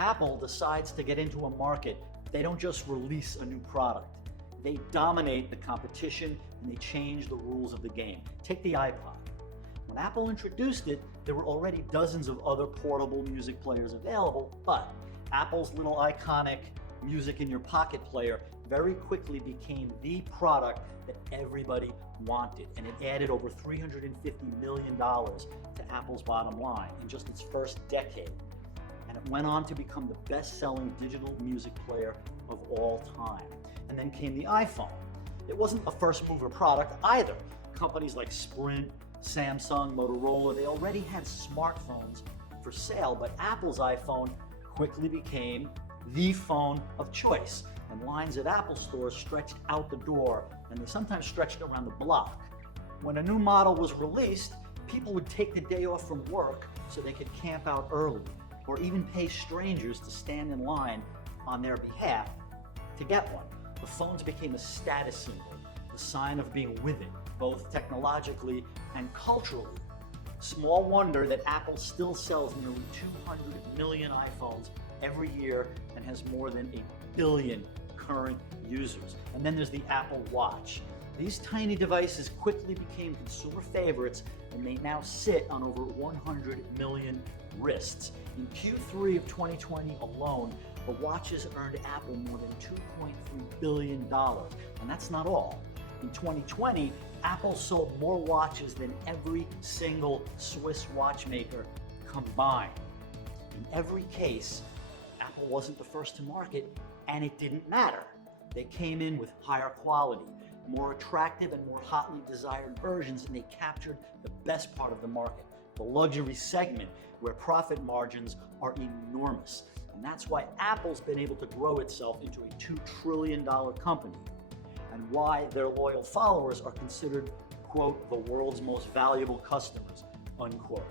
Apple decides to get into a market, they don't just release a new product. They dominate the competition and they change the rules of the game. Take the iPod. When Apple introduced it, there were already dozens of other portable music players available, but Apple's little iconic music in your pocket player very quickly became the product that everybody wanted, and it added over $350 million to Apple's bottom line in just its first decade. And it went on to become the best-selling digital music player of all time. And then came the iPhone. It wasn't a first-mover product either. Companies like Sprint, Samsung, Motorola, they already had smartphones for sale, but Apple's iPhone quickly became the phone of choice. And lines at Apple stores stretched out the door, and they sometimes stretched around the block. When a new model was released, people would take the day off from work so they could camp out early, or even pay strangers to stand in line on their behalf to get one. The phones became a status symbol, the sign of being with it, both technologically and culturally. Small wonder that Apple still sells nearly 200 million iPhones every year and has more than 1 billion current users. And then there's the Apple Watch. These tiny devices quickly became consumer favorites, and they now sit on over 100 million wrists. In Q3 of 2020 alone, the watches earned Apple more than $2.3 billion. And that's not all. In 2020, Apple sold more watches than every single Swiss watchmaker combined. In every case, Apple wasn't the first to market, and it didn't matter. They came in with higher quality, more attractive and more hotly desired versions, and they captured the best part of the market, the luxury segment, where profit margins are enormous. And that's why Apple's been able to grow itself into a $2 trillion company, and why their loyal followers are considered, quote, the world's most valuable customers, unquote.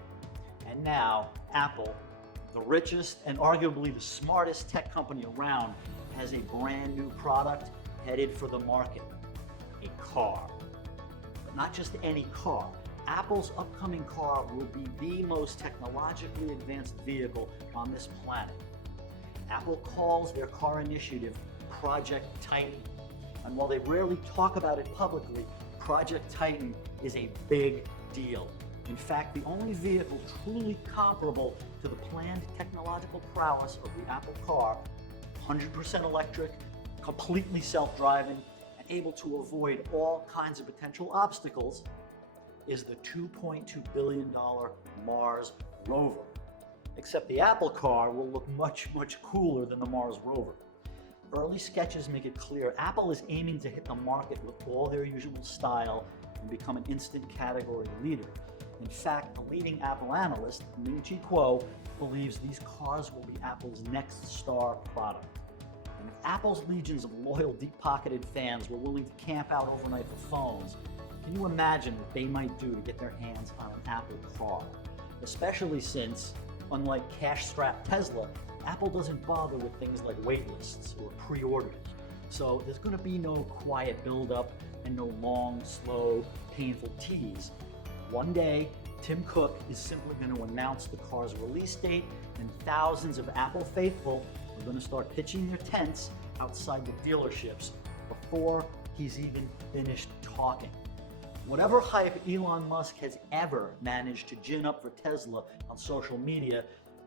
And now, Apple, the richest and arguably the smartest tech company around, has a brand new product headed for the market, a car. But not just any car. Apple's upcoming car will be the most technologically advanced vehicle on this planet. Apple calls their car initiative Project Titan. And while they rarely talk about it publicly, Project Titan is a big deal. In fact, the only vehicle truly comparable to the planned technological prowess of the Apple car, 100% electric, completely self-driving, and able to avoid all kinds of potential obstacles, is the $2.2 billion Mars rover. Except the Apple car will look much, much cooler than the Mars rover. Early sketches make it clear Apple is aiming to hit the market with all their usual style and become an instant category leader. In fact, the leading Apple analyst, Ming-Chi Kuo, believes these cars will be Apple's next star product. And if Apple's legions of loyal, deep-pocketed fans were willing to camp out overnight for phones, can you imagine what they might do to get their hands on an Apple car? Especially since, unlike cash-strapped Tesla, Apple doesn't bother with things like wait lists or pre-orders. So there's going to be no quiet build-up and no long, slow, painful tease. One day, Tim Cook is simply going to announce the car's release date, and thousands of Apple faithful are going to start pitching their tents outside the dealerships before he's even finished talking. Whatever hype Elon Musk has ever managed to gin up for Tesla on social media,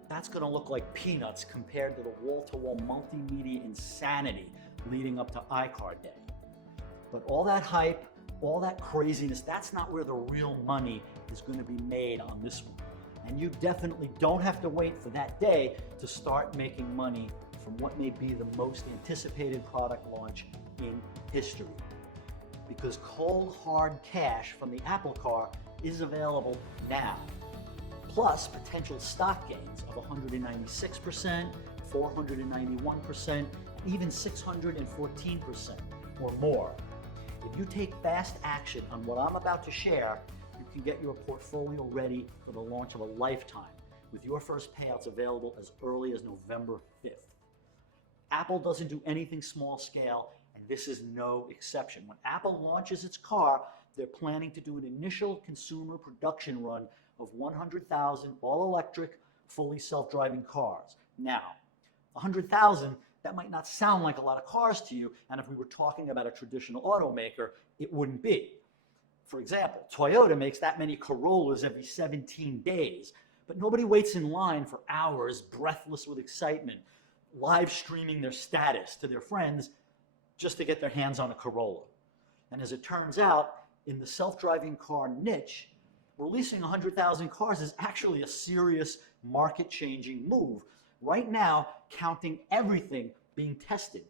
that's going to look like peanuts compared to the wall-to-wall multimedia insanity leading up to iCar Day. But all that hype, all that craziness, that's not where the real money is going to be made on this one. And you definitely don't have to wait for that day to start making money from what may be the most anticipated product launch in history. Because cold, hard cash from the Apple car is available now. Plus potential stock gains of 196%, 491%, even 614% or more. If you take fast action on what I'm about to share, you can get your portfolio ready for the launch of a lifetime, with your first payouts available as early as November 5th. Apple doesn't do anything small scale, and this is no exception. When Apple launches its car, they're planning to do an initial consumer production run of 100,000 all-electric, fully self-driving cars. Now, 100,000, that might not sound like a lot of cars to you, and if we were talking about a traditional automaker, it wouldn't be. For example, Toyota makes that many Corollas every 17 days, but nobody waits in line for hours, breathless with excitement, live streaming their status to their friends just to get their hands on a Corolla. And as it turns out, in the self-driving car niche, releasing 100,000 cars is actually a serious market-changing move. Right now, counting everything being tested,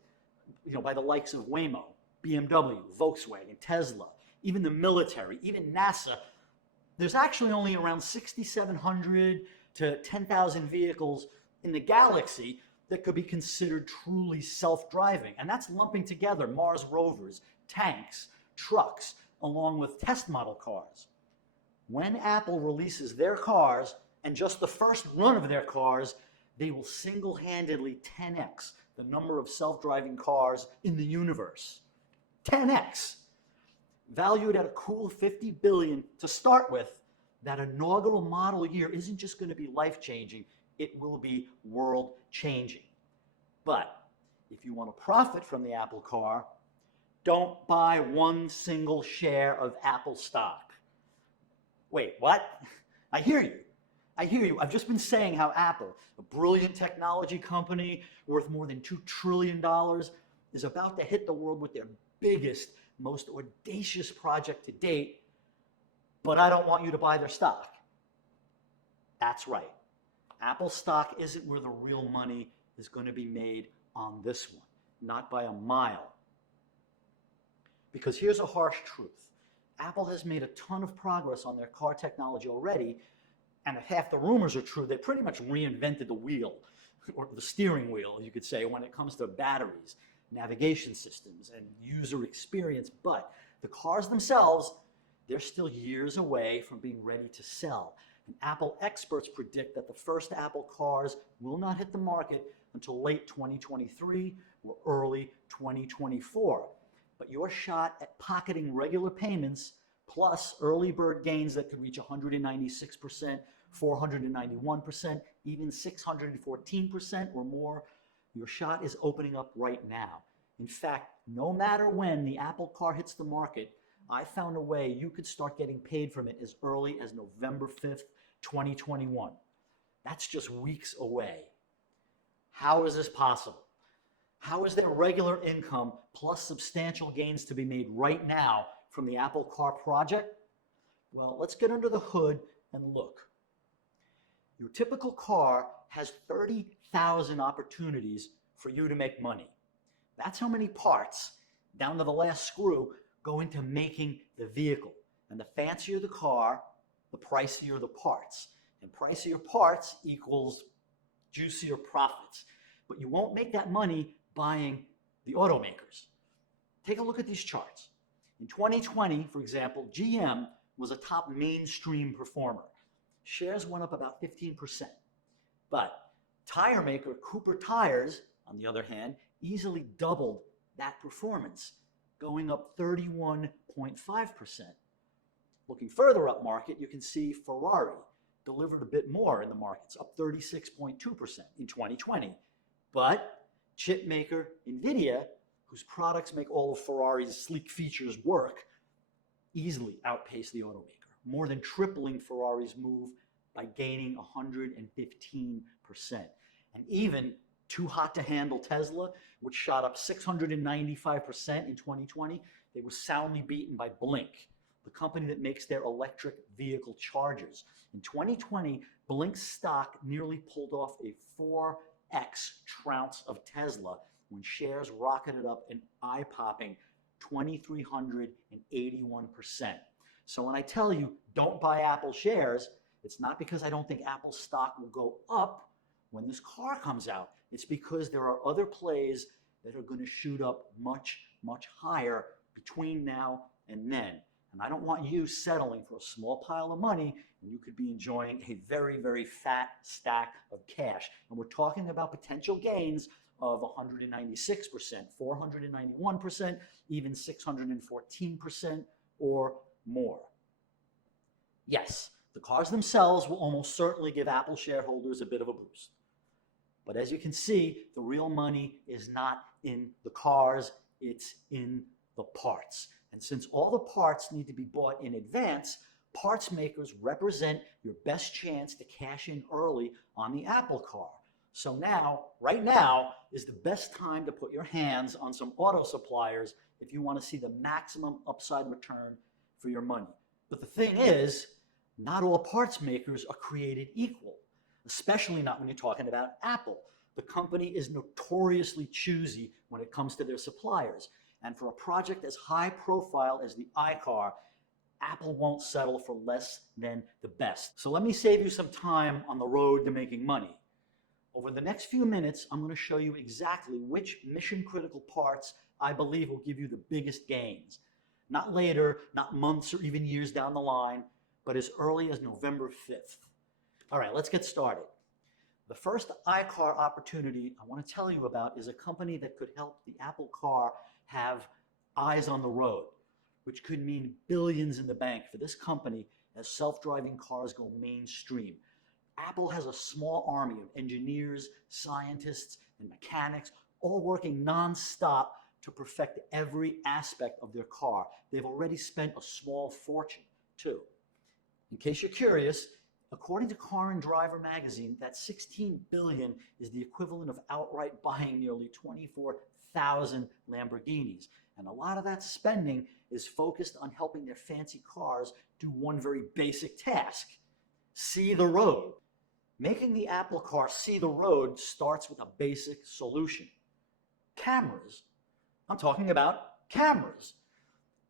by the likes of Waymo, BMW, Volkswagen, Tesla, even the military, even NASA, there's actually only around 6,700 to 10,000 vehicles in the galaxy that could be considered truly self-driving. And that's lumping together Mars rovers, tanks, trucks, along with test model cars. When Apple releases their cars, and just the first run of their cars, they will single-handedly 10x the number of self-driving cars in the universe. 10x! Valued at a cool $50 billion to start with, that inaugural model year isn't just going to be life-changing, it will be world-changing. But if you want to profit from the Apple car, don't buy one single share of Apple stock. Wait, what? I hear you. I've just been saying how Apple, a brilliant technology company worth more than $2 trillion, is about to hit the world with their biggest, most audacious project to date, but I don't want you to buy their stock. That's right. Apple stock isn't where the real money is going to be made on this one, not by a mile. Because here's a harsh truth. Apple has made a ton of progress on their car technology already, and if half the rumors are true, they pretty much reinvented the wheel, or the steering wheel, you could say, when it comes to batteries, navigation systems, and user experience. But the cars themselves, they're still years away from being ready to sell. And Apple experts predict that the first Apple cars will not hit the market until late 2023 or early 2024. But your shot at pocketing regular payments plus early bird gains that could reach 196%, 491%, even 614% or more, your shot is opening up right now. In fact, no matter when the Apple car hits the market, I found a way you could start getting paid from it as early as November 5th, 2021. That's just weeks away. How is this possible? How is there regular income plus substantial gains to be made right now from the Apple car project? Well, let's get under the hood and look. Your typical car has 30,000 opportunities for you to make money. That's how many parts, down to the last screw, go into making the vehicle. And the fancier the car, the pricier the parts. And pricier parts equals juicier profits. But you won't make that money buying the automakers. Take a look at these charts. In 2020, for example, GM was a top mainstream performer. Shares went up about 15%. But tire maker Cooper Tires, on the other hand, easily doubled that performance, going up 31.5%. Looking further up market, you can see Ferrari delivered a bit more in the markets, up 36.2% in 2020. But chip maker NVIDIA, whose products make all of Ferrari's sleek features work, easily outpaced the automaker, more than tripling Ferrari's move by gaining 115%. And even too hot to handle Tesla, which shot up 695% in 2020, they were soundly beaten by Blink, the company that makes their electric vehicle chargers. In 2020, Blink's stock nearly pulled off a 4x trounce of Tesla when shares rocketed up an eye-popping 2,381%. So when I tell you don't buy Apple shares, it's not because I don't think Apple stock will go up when this car comes out. It's because there are other plays that are going to shoot up much, much higher between now and then. And I don't want you settling for a small pile of money when you could be enjoying a very, very fat stack of cash. And we're talking about potential gains of 196%, 491%, even 614% or more. Yes, the cars themselves will almost certainly give Apple shareholders a bit of a boost. But as you can see, the real money is not in the cars, it's in the parts. And since all the parts need to be bought in advance, parts makers represent your best chance to cash in early on the Apple car. So now, right now, is the best time to put your hands on some auto suppliers if you want to see the maximum upside return for your money. But the thing is, not all parts makers are created equal, especially not when you're talking about Apple. The company is notoriously choosy when it comes to their suppliers. And for a project as high profile as the iCar, Apple won't settle for less than the best. So let me save you some time on the road to making money. Over the next few minutes, I'm going to show you exactly which mission-critical parts I believe will give you the biggest gains. Not later, not months or even years down the line, but as early as November 5th. All right, let's get started. The first iCar opportunity I want to tell you about is a company that could help the Apple car have eyes on the road, which could mean billions in the bank for this company as self-driving cars go mainstream. Apple has a small army of engineers, scientists, and mechanics all working non-stop to perfect every aspect of their car. They've already spent a small fortune, too. In case you're curious, according to Car and Driver magazine, that $16 billion is the equivalent of outright buying nearly 24,000 Lamborghinis. And a lot of that spending is focused on helping their fancy cars do one very basic task: see the road. Making the Apple car see the road starts with a basic solution: cameras. I'm talking about cameras.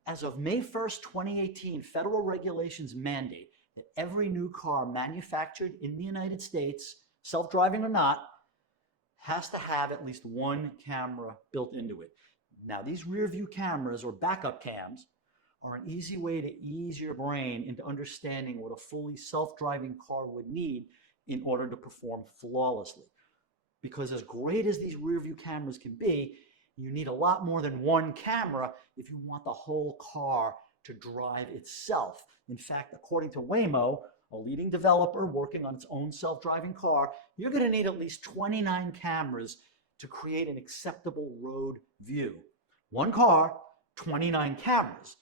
As of May 1st, 2018, federal regulations mandate that every new car manufactured in the United States, self-driving or not, has to have at least one camera built into it. Now, these rear view cameras, or backup cams, are an easy way to ease your brain into understanding what a fully self-driving car would need in order to perform flawlessly. Because as great as these rear view cameras can be, you need a lot more than one camera if you want the whole car to drive itself. In fact, according to Waymo, a leading developer working on its own self-driving car, you're going to need at least 29 cameras to create an acceptable road view. One car, 29 cameras.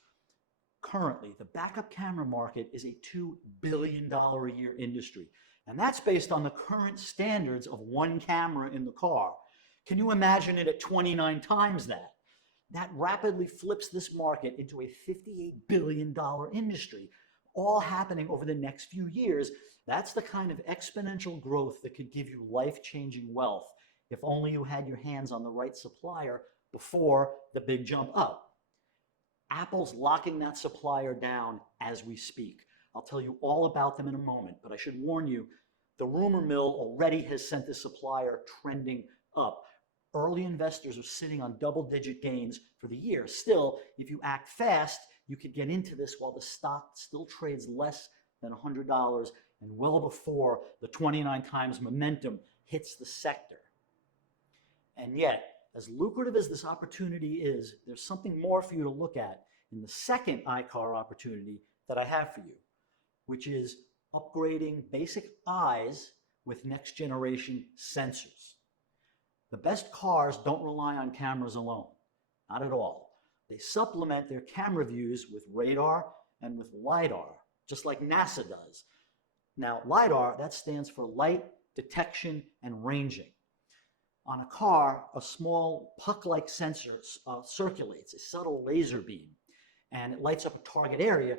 Currently, the backup camera market is a $2 billion a year industry. And that's based on the current standards of one camera in the car. Can you imagine it at 29 times that? That rapidly flips this market into a $58 billion industry, all happening over the next few years. That's the kind of exponential growth that could give you life-changing wealth if only you had your hands on the right supplier before the big jump up. Apple's locking that supplier down as we speak. I'll tell you all about them in a moment, but I should warn you, the rumor mill already has sent the supplier trending up. Early investors are sitting on double-digit gains for the year. Still, if you act fast, you could get into this while the stock still trades less than $100 and well before the 29 times momentum hits the sector. And yet, as lucrative as this opportunity is, there's something more for you to look at in the second iCar opportunity that I have for you, which is upgrading basic eyes with next-generation sensors. The best cars don't rely on cameras alone, not at all. They supplement their camera views with radar and with LiDAR, just like NASA does. Now, LiDAR, that stands for light detection and ranging. On a car, a small puck-like sensor circulates, a subtle laser beam, and it lights up a target area,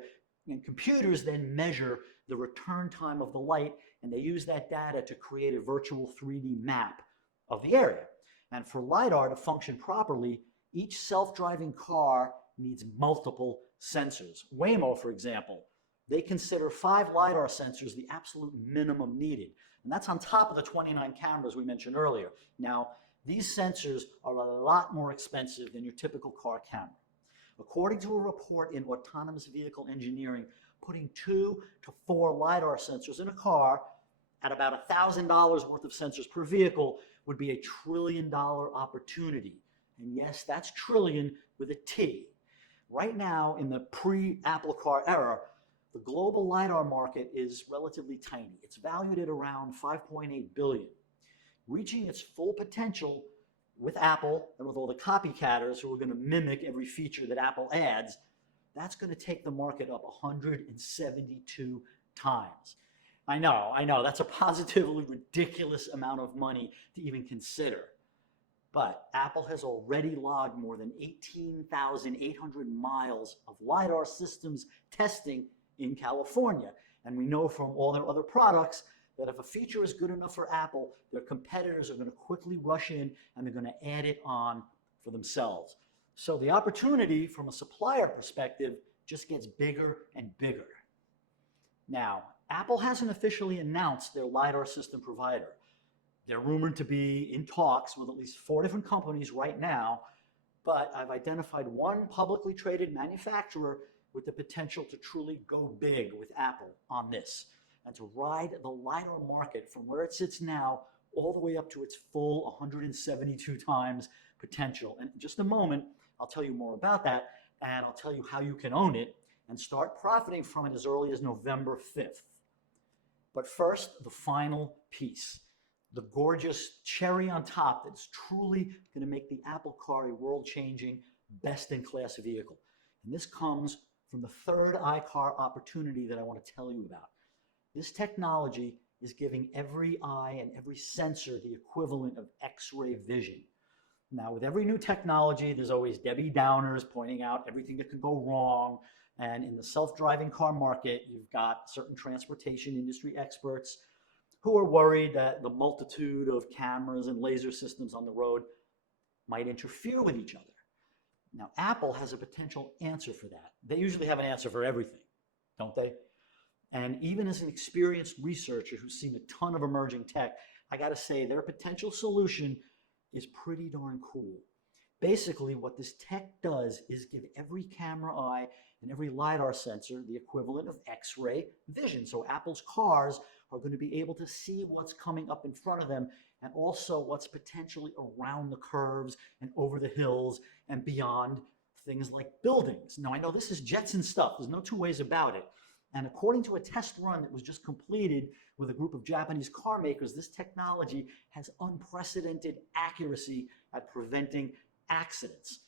and computers then measure the return time of the light, and they use that data to create a virtual 3D map of the area. And for LiDAR to function properly, each self-driving car needs multiple sensors. Waymo, for example, they consider 5 LiDAR sensors the absolute minimum needed. And that's on top of the 29 cameras we mentioned earlier. Now, these sensors are a lot more expensive than your typical car camera. According to a report in Autonomous Vehicle Engineering, putting 2 to 4 LiDAR sensors in a car at about $1,000 worth of sensors per vehicle would be a $1 trillion opportunity. And yes, that's trillion with a T. Right now, in the pre-Apple car era, the global LiDAR market is relatively tiny. It's valued at around $5.8 billion. reaching its full potential with Apple and with all the copycatters who are going to mimic every feature that Apple adds, that's going to take the market up 172 times. I know, that's a positively ridiculous amount of money to even consider. But Apple has already logged more than 18,800 miles of LiDAR systems testing in California. And we know from all their other products that if a feature is good enough for Apple, their competitors are going to quickly rush in and they're going to add it on for themselves. So the opportunity from a supplier perspective just gets bigger and bigger. Now, Apple hasn't officially announced their LiDAR system provider. They're rumored to be in talks with at least 4 different companies right now, but I've identified one publicly traded manufacturer with the potential to truly go big with Apple on this and to ride the LiDAR market from where it sits now all the way up to its full 172 times potential. And in just a moment, I'll tell you more about that, and I'll tell you how you can own it and start profiting from it as early as November 5th. But first, the final piece, the gorgeous cherry on top that's truly going to make the Apple Car a world-changing, best-in-class vehicle. And this comes from the third iCar opportunity that I want to tell you about. This technology is giving every eye and every sensor the equivalent of X-ray vision. Now, with every new technology, there's always Debbie Downers pointing out everything that could go wrong. And in the self-driving car market, you've got certain transportation industry experts who are worried that the multitude of cameras and laser systems on the road might interfere with each other. Now, Apple has a potential answer for that. They usually have an answer for everything, don't they? And even as an experienced researcher who's seen a ton of emerging tech, I got to say their potential solution is pretty darn cool. Basically, what this tech does is give every camera eye and every LiDAR sensor the equivalent of X-ray vision. So Apple's cars are going to be able to see what's coming up in front of them and also what's potentially around the curves and over the hills and beyond things like buildings. Now, I know this is Jetson stuff. There's no two ways about it. And according to a test run that was just completed with a group of Japanese car makers, this technology has unprecedented accuracy at preventing accidents.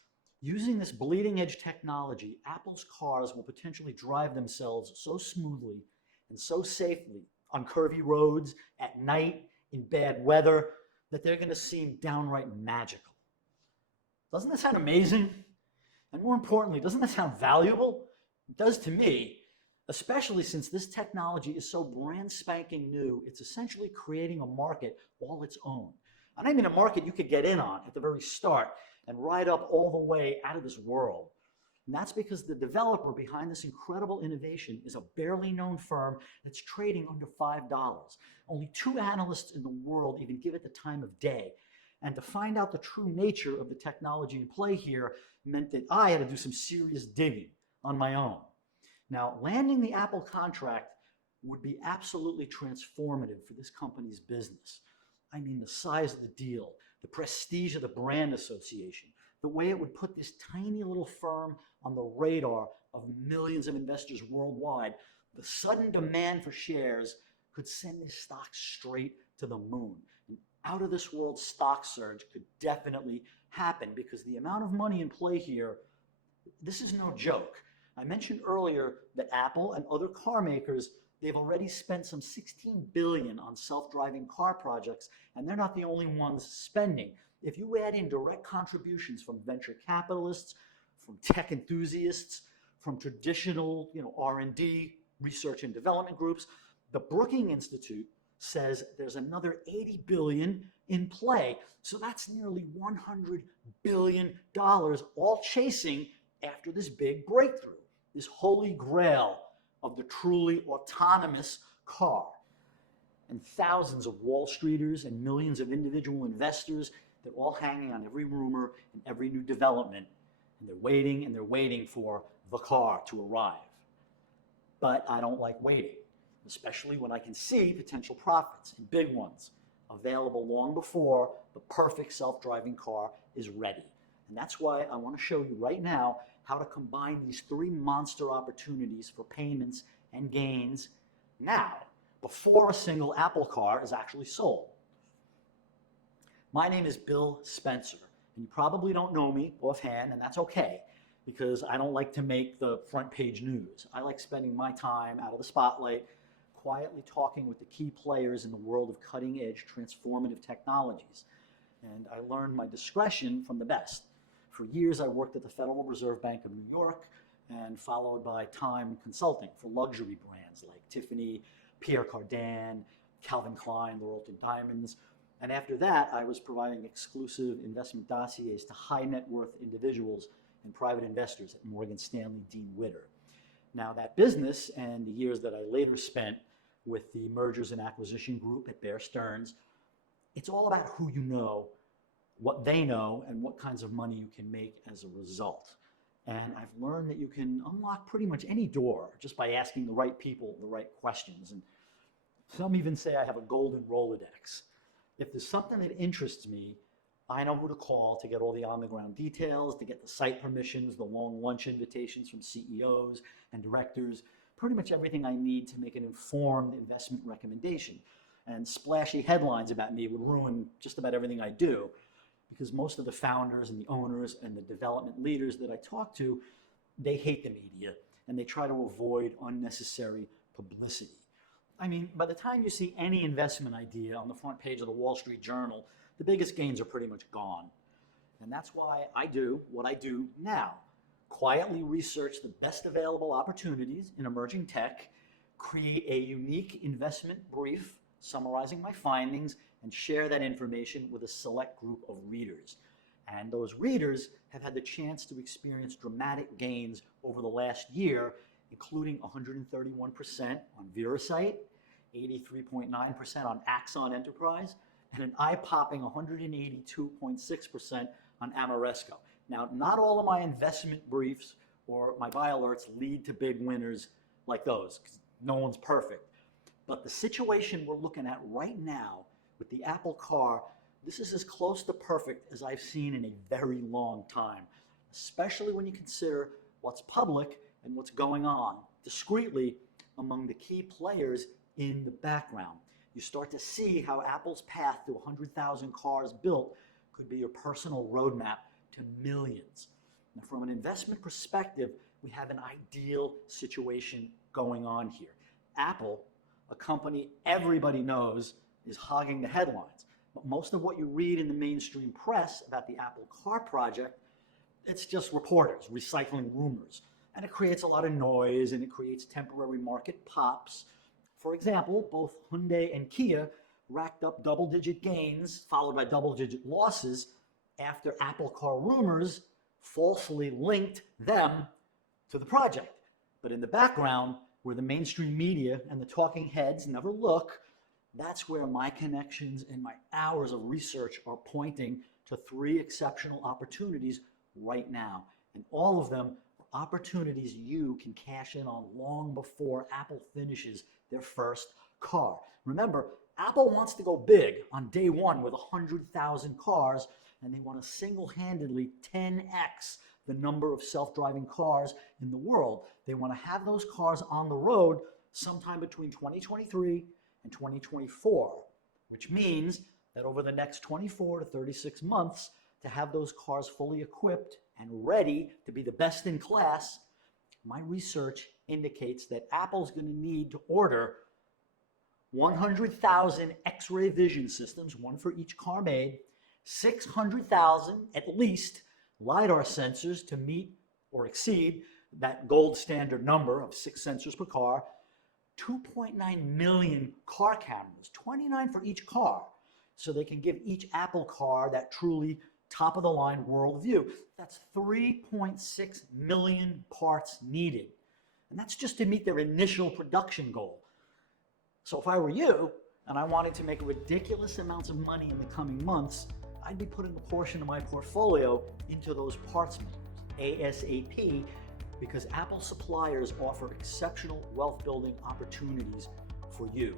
Using this bleeding edge technology, Apple's cars will potentially drive themselves so smoothly and so safely on curvy roads, at night, in bad weather, that they're going to seem downright magical. Doesn't that sound amazing? And more importantly, doesn't that sound valuable? It does to me, especially since this technology is so brand spanking new, it's essentially creating a market all its own. And I mean a market you could get in on at the very start and ride up all the way out of this world. And that's because the developer behind this incredible innovation is a barely known firm that's trading under $5. Only 2 analysts in the world even give it the time of day. And to find out the true nature of the technology in play here meant that I had to do some serious digging on my own. Now, landing the Apple contract would be absolutely transformative for this company's business. I mean, the size of the deal, the prestige of the brand association, the way it would put this tiny little firm on the radar of millions of investors worldwide, the sudden demand for shares could send this stock straight to the moon. An out-of-this-world stock surge could definitely happen because the amount of money in play here, this is no joke. I mentioned earlier that Apple and other car makers, they've already spent some $16 billion on self-driving car projects, and they're not the only ones spending. If you add in direct contributions from venture capitalists, from tech enthusiasts, from traditional R&D, research and development groups, the Brookings Institute says there's another $80 billion in play. So that's nearly $100 billion, all chasing after this big breakthrough, this holy grail of the truly autonomous car. And thousands of Wall Streeters and millions of individual investors, they're all hanging on every rumor and every new development. And they're waiting for the car to arrive. But I don't like waiting, especially when I can see potential profits and big ones available long before the perfect self-driving car is ready. And that's why I want to show you right now how to combine these 3 monster opportunities for payments and gains now, before a single Apple car is actually sold. My name is Bill Spencer, and you probably don't know me offhand, and that's okay, because I don't like to make the front page news. I like spending my time out of the spotlight, quietly talking with the key players in the world of cutting-edge transformative technologies. And I learned my discretion from the best. For years, I worked at the Federal Reserve Bank of New York, and followed by time consulting for luxury brands like Tiffany, Pierre Cardin, Calvin Klein, Laurelton Diamonds. And after that, I was providing exclusive investment dossiers to high net worth individuals and private investors at Morgan Stanley Dean Witter. Now that business and the years that I later spent with the mergers and acquisition group at Bear Stearns, it's all about who you know, what they know, and what kinds of money you can make as a result. And I've learned that you can unlock pretty much any door just by asking the right people the right questions. And some even say I have a golden Rolodex. If there's something that interests me, I know who to call to get all the on-the-ground details, to get the site permissions, the long lunch invitations from CEOs and directors, pretty much everything I need to make an informed investment recommendation. And splashy headlines about me would ruin just about everything I do, because most of the founders and the owners and the development leaders that I talk to, they hate the media and they try to avoid unnecessary publicity. I mean, by the time you see any investment idea on the front page of the Wall Street Journal, the biggest gains are pretty much gone. And that's why I do what I do now. Quietly research the best available opportunities in emerging tech, create a unique investment brief summarizing my findings, and share that information with a select group of readers. And those readers have had the chance to experience dramatic gains over the last year, including 131% on Verisight, 83.9% on Axon Enterprise, and an eye-popping 182.6% on Ameresco. Now, not all of my investment briefs or my buy alerts lead to big winners like those, because no one's perfect. But the situation we're looking at right now with the Apple car, this is as close to perfect as I've seen in a very long time, especially when you consider what's public and what's going on discreetly among the key players in the background. You start to see how Apple's path to 100,000 cars built could be your personal roadmap to millions. Now, from an investment perspective, we have an ideal situation going on here. Apple, a company everybody knows, is hogging the headlines. But most of what you read in the mainstream press about the Apple car project, it's just reporters recycling rumors. And it creates a lot of noise and it creates temporary market pops. For example, both Hyundai and Kia racked up double-digit gains followed by double-digit losses after Apple car rumors falsely linked them to the project. But in the background, where the mainstream media and the talking heads never look, that's where my connections and my hours of research are pointing to 3 exceptional opportunities right now. And all of them are opportunities you can cash in on long before Apple finishes their first car. Remember, Apple wants to go big on day one with 100,000 cars, and they want to single-handedly 10x the number of self-driving cars in the world. They want to have those cars on the road sometime between 2023 and 2024, which means that over the next 24 to 36 months, to have those cars fully equipped and ready to be the best in class, my research indicates that Apple's going to need to order 100,000 X-ray vision systems, one for each car made, 600,000 at least LiDAR sensors to meet or exceed that gold standard number of 6 sensors per car, 2.9 million car cameras, 29 for each car, so they can give each Apple car that truly top-of-the-line world view. That's 3.6 million parts needed. And that's just to meet their initial production goal. So if I were you, and I wanted to make ridiculous amounts of money in the coming months, I'd be putting a portion of my portfolio into those parts makers, ASAP, because Apple suppliers offer exceptional wealth-building opportunities for you.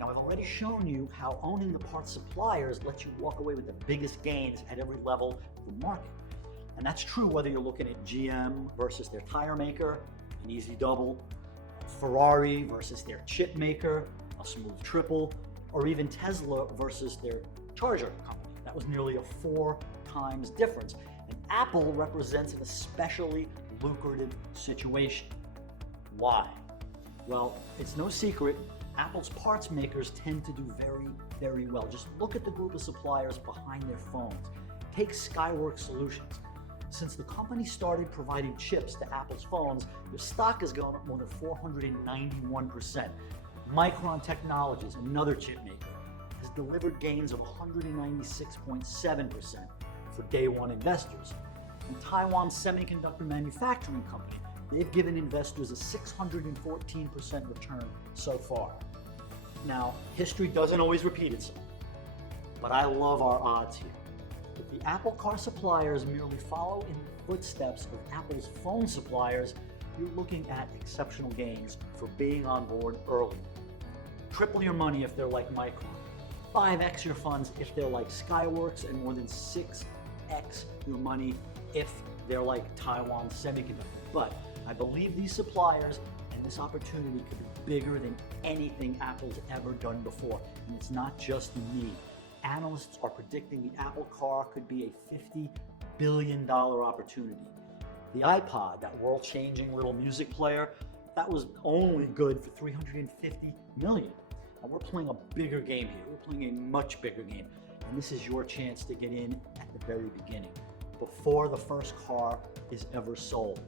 Now, I've already shown you how owning the parts suppliers lets you walk away with the biggest gains at every level of the market. And that's true whether you're looking at GM versus their tire maker, an easy double, Ferrari versus their chip maker, a smooth triple, or even Tesla versus their charger company, that That was nearly a 4 times difference. And Apple represents an especially lucrative situation. Why? Well, it's no secret, Apple's parts makers tend to do very, very well. Just look at the group of suppliers behind their phones. Take Skyworks Solutions. Since the company started providing chips to Apple's phones, their stock has gone up more than 491%. Micron Technologies, another chip maker, has delivered gains of 196.7% for day one investors. And Taiwan Semiconductor Manufacturing Company, they've given investors a 614% return so far. Now, history doesn't always repeat itself, but I love our odds here. If the Apple car suppliers merely follow in the footsteps of Apple's phone suppliers, you're looking at exceptional gains for being on board early. Triple your money if they're like Micron, 5x your funds if they're like Skyworks, and more than 6x your money if they're like Taiwan Semiconductor. But I believe these suppliers and this opportunity could be bigger than anything Apple's ever done before. And it's not just me. Analysts are predicting the Apple car could be a $50 billion opportunity. The iPod, that world-changing little music player, that was only good for $350 million. And we're playing a bigger game here. We're playing a much bigger game. And this is your chance to get in at the very beginning, before the first car is ever sold.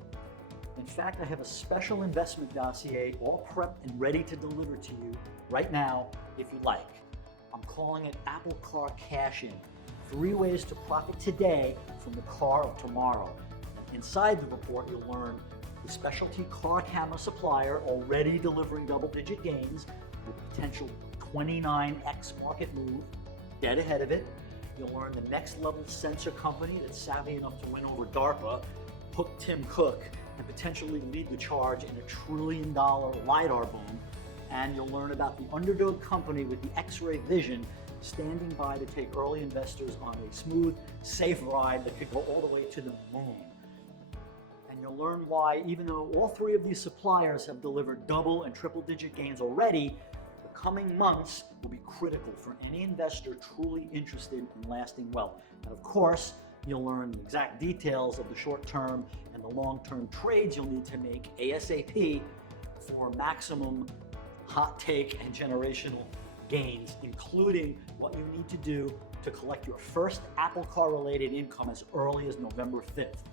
In fact, I have a special investment dossier all prepped and ready to deliver to you right now if you like. I'm calling it Apple Car Cash-In. 3 ways to profit today from the car of tomorrow. Inside the report, you'll learn the specialty car camera supplier already delivering double-digit gains with potential 29x market move, dead ahead of it. You'll learn the next level sensor company that's savvy enough to win over DARPA, hook Tim Cook, and potentially lead the charge in a $1 trillion LiDAR boom. And you'll learn about the underdog company with the X-ray vision standing by to take early investors on a smooth, safe ride that could go all the way to the moon. And you'll learn why, even though all 3 of these suppliers have delivered double and triple-digit gains already, the coming months will be critical for any investor truly interested in lasting wealth. And of course, you'll learn the exact details of the short-term and the long-term trades you'll need to make ASAP for maximum hot take and generational gains, including what you need to do to collect your first Apple car related income as early as November 5th.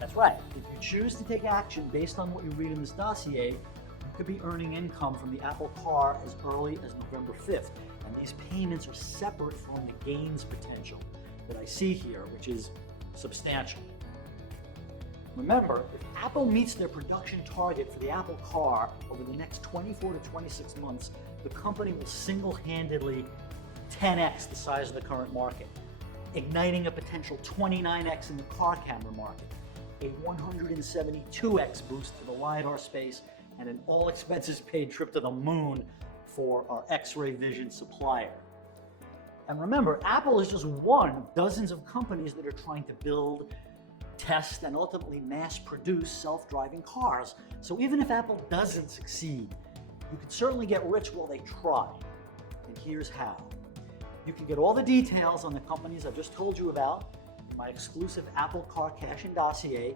That's right, if you choose to take action based on what you read in this dossier, you could be earning income from the Apple car as early as November 5th. And these payments are separate from the gains potential that I see here, which is substantial. Remember, if Apple meets their production target for the Apple car over the next 24 to 26 months, the company will single-handedly 10x the size of the current market, igniting a potential 29x in the car camera market, a 172x boost to the LiDAR space, and an all-expenses-paid trip to the moon for our X-ray vision supplier. And remember, Apple is just one of dozens of companies that are trying to build, test, and ultimately mass produce self-driving cars. So even if Apple doesn't succeed, you can certainly get rich while they try. And here's how. You can get all the details on the companies I've just told you about in my exclusive Apple Car Cash-In dossier.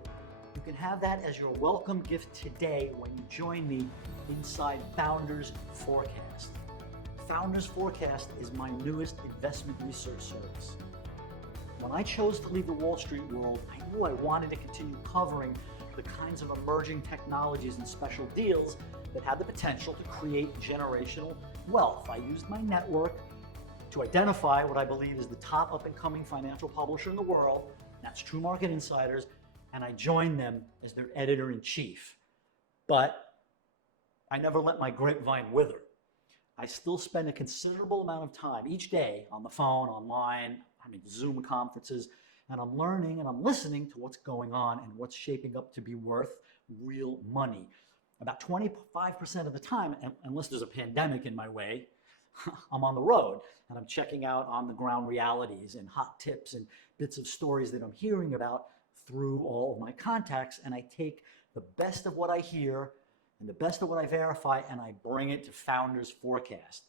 You can have that as your welcome gift today when you join me inside Founders Forecast. Founders Forecast is my newest investment research service. When I chose to leave the Wall Street world, I knew I wanted to continue covering the kinds of emerging technologies and special deals that had the potential to create generational wealth. I used my network to identify what I believe is the top up-and-coming financial publisher in the world, that's True Market Insiders, and I joined them as their editor-in-chief. But I never let my grapevine wither. I still spend a considerable amount of time each day on the phone, online, Zoom conferences, and I'm learning and I'm listening to what's going on and what's shaping up to be worth real money. About 25% of the time, unless there's a pandemic in my way, I'm on the road and I'm checking out on the ground realities and hot tips and bits of stories that I'm hearing about through all of my contacts, and I take the best of what I hear and the best of what I verify and I bring it to Founders Forecast.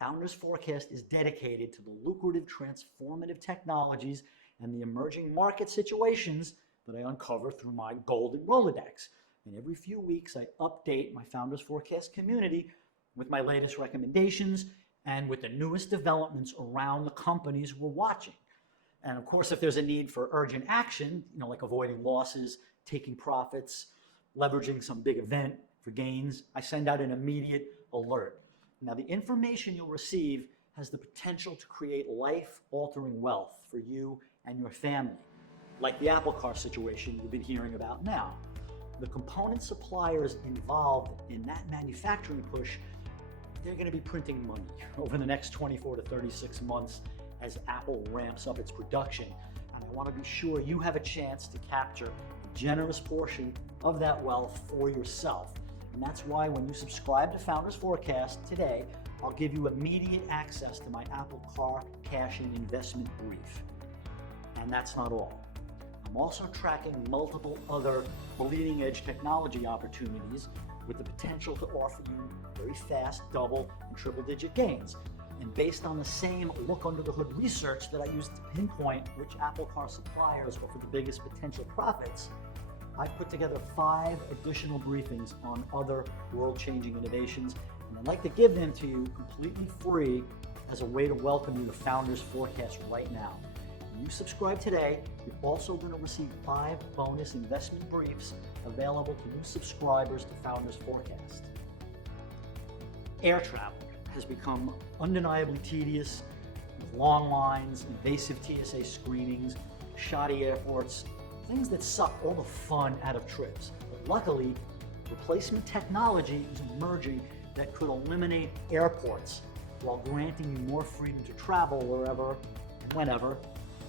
Founders Forecast is dedicated to the lucrative transformative technologies and the emerging market situations that I uncover through my golden Rolodex. And every few weeks, I update my Founders Forecast community with my latest recommendations and with the newest developments around the companies we're watching. And of course, if there's a need for urgent action, like avoiding losses, taking profits, leveraging some big event for gains, I send out an immediate alert. Now, the information you'll receive has the potential to create life-altering wealth for you and your family, like the Apple Car situation you've been hearing about now. The component suppliers involved in that manufacturing push, they're going to be printing money over the next 24 to 36 months as Apple ramps up its production. And I want to be sure you have a chance to capture a generous portion of that wealth for yourself. And that's why when you subscribe to Founders Forecast today, I'll give you immediate access to my Apple Car Cash-In Investment Brief. And that's not all. I'm also tracking multiple other bleeding-edge technology opportunities with the potential to offer you very fast double and triple-digit gains. And based on the same look-under-the-hood research that I used to pinpoint which Apple Car suppliers offer the biggest potential profits, I've put together 5 additional briefings on other world-changing innovations, and I'd like to give them to you completely free as a way to welcome you to Founders Forecast right now. When you subscribe today, you're also going to receive 5 bonus investment briefs available to new subscribers to Founders Forecast. Air travel has become undeniably tedious, with long lines, invasive TSA screenings, shoddy airports, things that suck all the fun out of trips. But luckily, replacement technology is emerging that could eliminate airports while granting you more freedom to travel wherever and whenever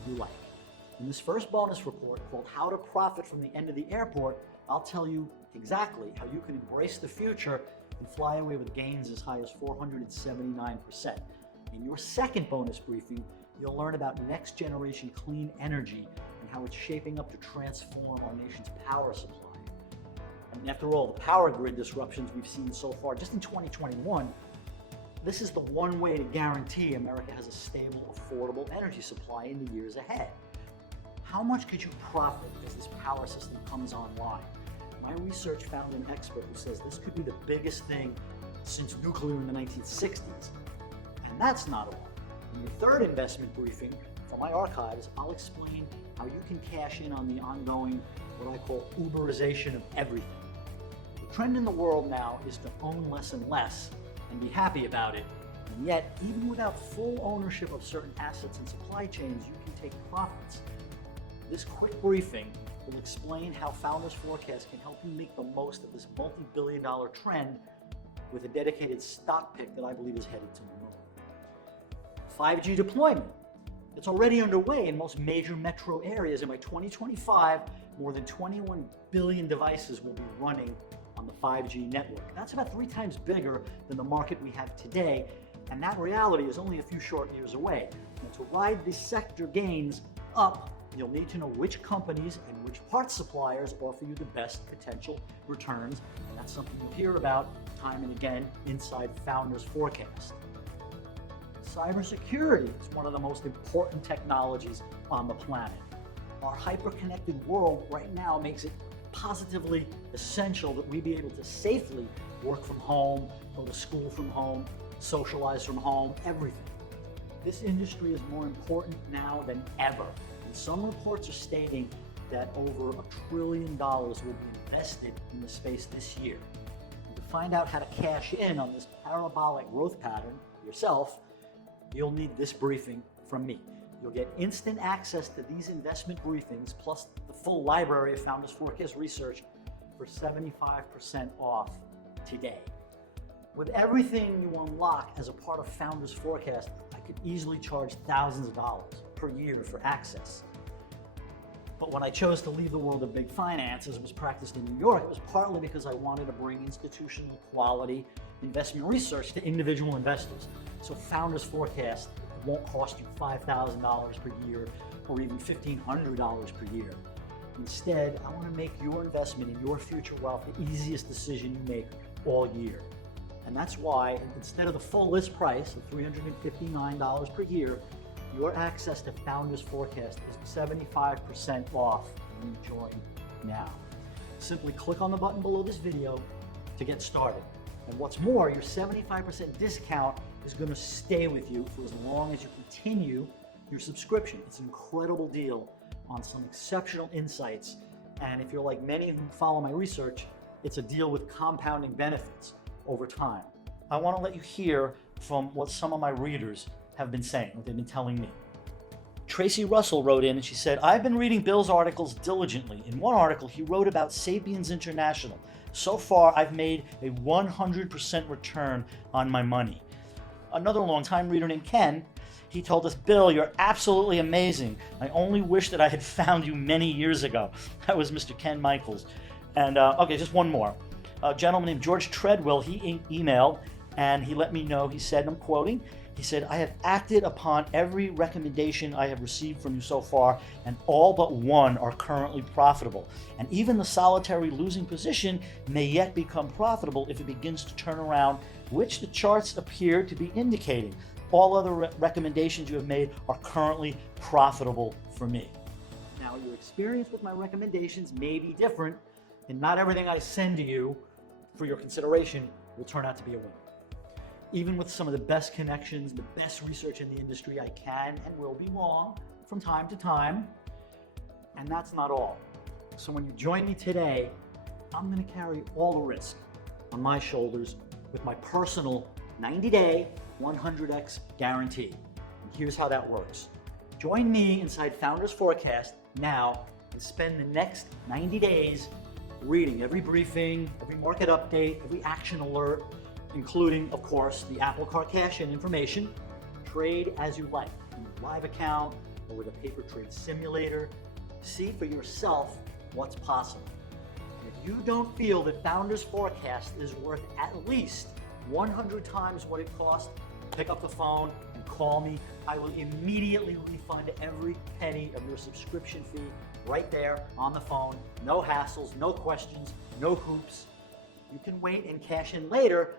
you like. In this first bonus report called How to Profit from the End of the Airport, I'll tell you exactly how you can embrace the future and fly away with gains as high as 479%. In your second bonus briefing, you'll learn about next generation clean energy and how it's shaping up to transform our nation's power supply. And after all the power grid disruptions we've seen so far, just in 2021, this is the one way to guarantee America has a stable, affordable energy supply in the years ahead. How much could you profit as this power system comes online? My research found an expert who says this could be the biggest thing since nuclear in the 1960s. And that's not all. In your third investment briefing from my archives, I'll explain how you can cash in on the ongoing, what I call Uberization of everything. The trend in the world now is to own less and less and be happy about it. And yet, even without full ownership of certain assets and supply chains, you can take profits. This quick briefing will explain how Founders Forecast can help you make the most of this multi-billion-dollar trend with a dedicated stock pick that I believe is headed to the moon. 5G deployment. It's already underway in most major metro areas, and by 2025, more than 21 billion devices will be running on the 5G network. That's about 3 times bigger than the market we have today, and that reality is only a few short years away. And to ride this sector gains up, you'll need to know which companies and which parts suppliers offer you the best potential returns, and that's something you'll hear about time and again inside Founders Forecast. Cybersecurity is one of the most important technologies on the planet. Our hyper-connected world right now makes it positively essential that we be able to safely work from home, go to school from home, socialize from home, everything. This industry is more important now than ever. Some reports are stating that over $1 trillion will be invested in the space this year. And to find out how to cash in on this parabolic growth pattern yourself, you'll need this briefing from me. You'll get instant access to these investment briefings plus the full library of Founders Forecast research for 75% off today. With everything you unlock as a part of Founders Forecast, I could easily charge thousands of dollars per year for access. But when I chose to leave the world of big finance as it was practiced in New York, it was partly because I wanted to bring institutional quality investment research to individual investors. So Founders Forecast won't cost you $5,000 per year or even $1,500 per year. Instead, I want to make your investment in your future wealth the easiest decision you make all year. And that's why, instead of the full list price of $359 per year, your access to Founders Forecast is 75% off when you join now. Simply click on the button below this video to get started. And what's more, your 75% discount is going to stay with you for as long as you continue your subscription. It's an incredible deal on some exceptional insights. And if you're like many who follow my research, it's a deal with compounding benefits over time. I want to let you hear from what some of my readers have been saying, what they've been telling me. Tracy Russell wrote in and she said, I've been reading Bill's articles diligently. In one article, he wrote about Sapiens International. So far, I've made a 100% return on my money. Another longtime reader named Ken, he told us, Bill, you're absolutely amazing. I only wish that I had found you many years ago. That was Mr. Ken Michaels. And okay, just one more. A gentleman named George Treadwell, he emailed and he let me know, he said, and I'm quoting, he said, I have acted upon every recommendation I have received from you so far, and all but one are currently profitable. And even the solitary losing position may yet become profitable if it begins to turn around, which the charts appear to be indicating. All other recommendations you have made are currently profitable for me. Now, your experience with my recommendations may be different, and not everything I send to you for your consideration will turn out to be a winner. Even with some of the best connections, the best research in the industry, I can and will be wrong from time to time. And that's not all. So when you join me today, I'm going to carry all the risk on my shoulders with my personal 90-day 100x guarantee. And here's how that works. Join me inside Founders Forecast now and spend the next 90 days reading every briefing, every market update, every action alert, including, of course, the Apple Car cash-in information. Trade as you like, in a live account or with a paper trade simulator. See for yourself what's possible. And if you don't feel that Founders Forecast is worth at least 100 times what it cost, pick up the phone and call me. I will immediately refund every penny of your subscription fee right there on the phone. No hassles, no questions, no hoops. You can wait and cash in later,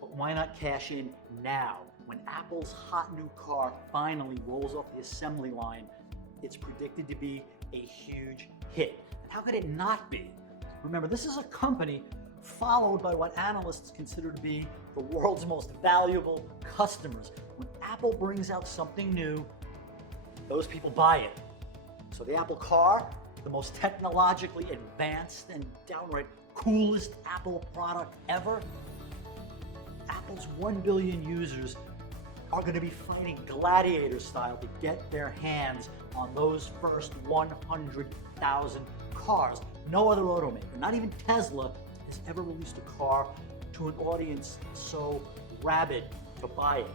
but why not cash in now? When Apple's hot new car finally rolls off the assembly line, it's predicted to be a huge hit. And how could it not be? Remember, this is a company followed by what analysts consider to be the world's most valuable customers. When Apple brings out something new, those people buy it. So the Apple Car, the most technologically advanced and downright coolest Apple product ever, Apple's 1 billion users are going to be fighting gladiator-style to get their hands on those first 100,000 cars. No other automaker, not even Tesla, has ever released a car to an audience so rabid to buy it.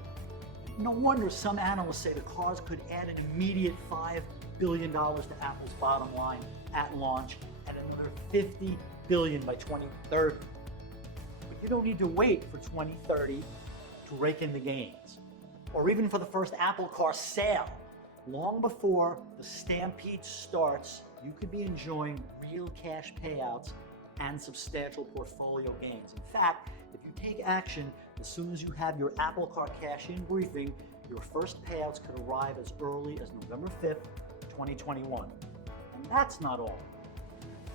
No wonder some analysts say the cars could add an immediate $5 billion to Apple's bottom line at launch and another $50 billion by 2030. But you don't need to wait for 2030 to rake in the gains, or even for the first Apple Car sale. Long before the stampede starts, you could be enjoying real cash payouts and substantial portfolio gains. In fact, if you take action as soon as you have your Apple Car cash-in briefing, your first payouts could arrive as early as November 5th, 2021. And that's not all.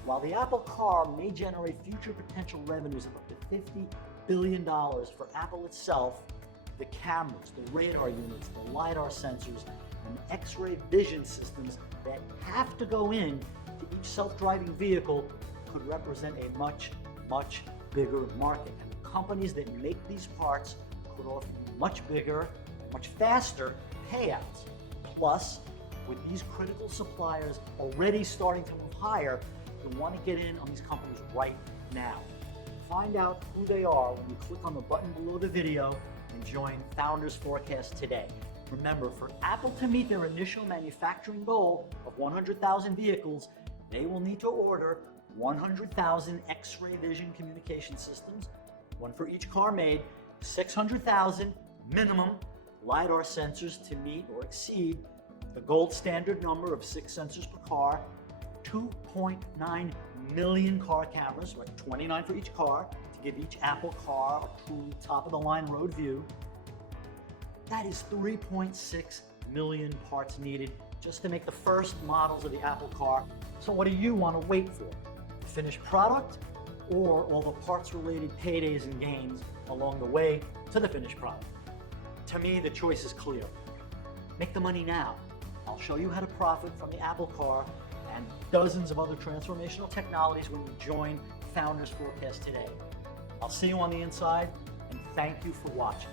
While the Apple Car may generate future potential revenues of up to $50 billion for Apple itself, the cameras, the radar units, the LiDAR sensors, and X-ray vision systems that have to go in to each self-driving vehicle could represent a much, much bigger market. And the companies that make these parts could offer you much bigger, much faster payouts. Plus, with these critical suppliers already starting to move higher, you want to get in on these companies right now. Find out who they are when you click on the button below the video and join Founders Forecast today. Remember, for Apple to meet their initial manufacturing goal of 100,000 vehicles, they will need to order 100,000 X-ray vision communication systems, one for each car made, 600,000 minimum LiDAR sensors to meet or exceed the gold standard number of 6 sensors per car, 2.9 million car cameras, like 29 for each car, to to give each Apple car a truly top-of-the-line road view. That is 3.6 million parts needed just to make the first models of the Apple car. So what do you want to wait for? The finished product or all the parts-related paydays and gains along the way to the finished product? To me, the choice is clear. Make the money now. I'll show you how to profit from the Apple car and dozens of other transformational technologies when you join Founders Forecast today. I'll see you on the inside, and thank you for watching.